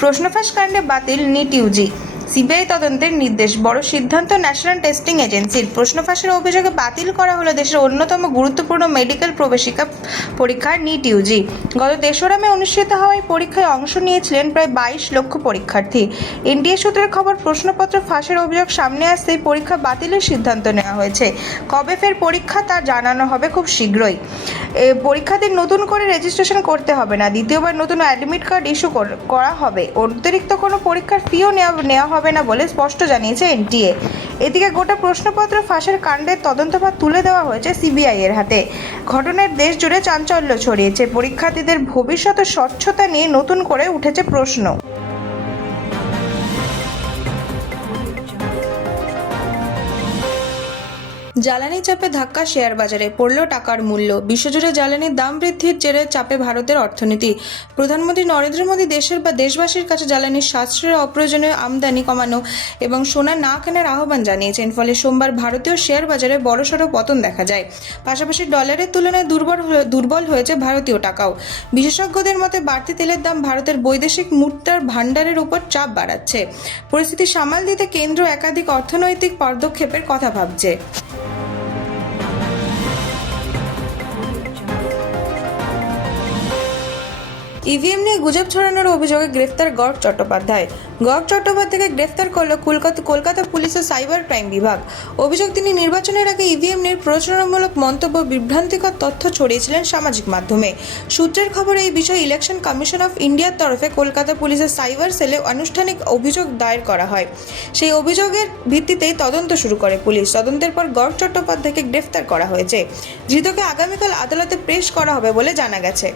প্রশ্নফাঁস কাণ্ডে বাতিল NEET Yuji, CBI তদন্তের নির্দেশ। বড় সিদ্ধান্ত ন্যাশনাল টেস্টিং এজেন্সির। প্রশ্নফাঁসের অভিযোগে বাতিল করা হলো দেশের অন্যতম গুরুত্বপূর্ণ মেডিকেল প্রবেশিকা পরীক্ষা নিট ইউজি। গত 3রা মে অনুষ্ঠিত হওয়া এই পরীক্ষায় অংশ নিয়েছিলেন প্রায় 22 লক্ষ পরীক্ষার্থী। এনটিএ সূত্রের খবর, প্রশ্নপত্র ফাঁসের অভিযোগ সামনে আসতেই পরীক্ষা বাতিলের সিদ্ধান্ত নেওয়া হয়েছে। কবে ফের পরীক্ষা তা জানানো হবে খুব শীঘ্রই। পরীক্ষার্থীর নতুন করে রেজিস্ট্রেশন করতে হবে না, দ্বিতীয়বার নতুন অ্যাডমিট কার্ড ইস্যু করা হবে। অতিরিক্ত কোনো পরীক্ষার ফিও নেওয়া হবে না বলে স্পষ্ট জানিয়েছে এনটিএ। এদিকে গোটা প্রশ্নপত্র ফাঁসের কাণ্ডের তদন্তভার তুলে দেওয়া হয়েছে সিবিআই এর হাতে। ঘটনার দেশ জুড়ে চাঞ্চল্য ছড়িয়েছে। পরীক্ষার্থীদের ভবিষ্যৎ স্বচ্ছতা নিয়ে নতুন করে উঠেছে প্রশ্ন। জ্বালানি চাপে ধাক্কা শেয়ার বাজারে, পড়ল টাকার মূল্য। বিশ্বজুড়ে জ্বালানির দাম বৃদ্ধির জেরে চাপে ভারতের অর্থনীতি। প্রধানমন্ত্রী নরেন্দ্র মোদী দেশবাসীর কাছে জ্বালানির সাশ্রয়ের অপ্রয়োজনীয় আমদানি কমানো এবং সোনা না কেনার আহ্বান জানিয়েছেন। ফলে সোমবার ভারতীয় শেয়ার বাজারে বড়সড় পতন দেখা যায়। পাশাপাশি ডলারের তুলনায় দুর্বল হয়েছে ভারতীয় টাকাও। বিশেষজ্ঞদের মতে বাড়তি তেলের দাম ভারতের বৈদেশিক মুদ্রার ভাণ্ডারের উপর চাপ বাড়াচ্ছে। পরিস্থিতি সামাল দিতে কেন্দ্র একাধিক অর্থনৈতিক পদক্ষেপের কথা ভাবছে। ইভিএম নিয়ে গুজব ছড়ানোর অভিযোগে গ্রেফতার গর্গ চট্টোপাধ্যায়। গর্গ চট্টোপাধ্যায়কে গ্রেফতার করল কলকাতা পুলিশের সাইবার ক্রাইম বিভাগ। অভিযোগ, তিনি নির্বাচনের আগে ইভিএম নিয়ে প্ররোচনামূলক মন্তব্য, বিভ্রান্তিকর তথ্য ছড়িয়েছিলেন সামাজিক মাধ্যমে। সূত্রের খবর, এই বিষয়ে ইলেকশন কমিশন অফ ইন্ডিয়ার তরফে কলকাতা পুলিশের সাইবার সেলে আনুষ্ঠানিক অভিযোগ দায়ের করা হয়। সেই অভিযোগের ভিত্তিতেই তদন্ত শুরু করে পুলিশ। তদন্তের পর গর্গ চট্টোপাধ্যায়কে গ্রেফতার করা হয়েছে। ধৃতকে আগামীকাল আদালতে পেশ করা হবে বলে জানা গেছে।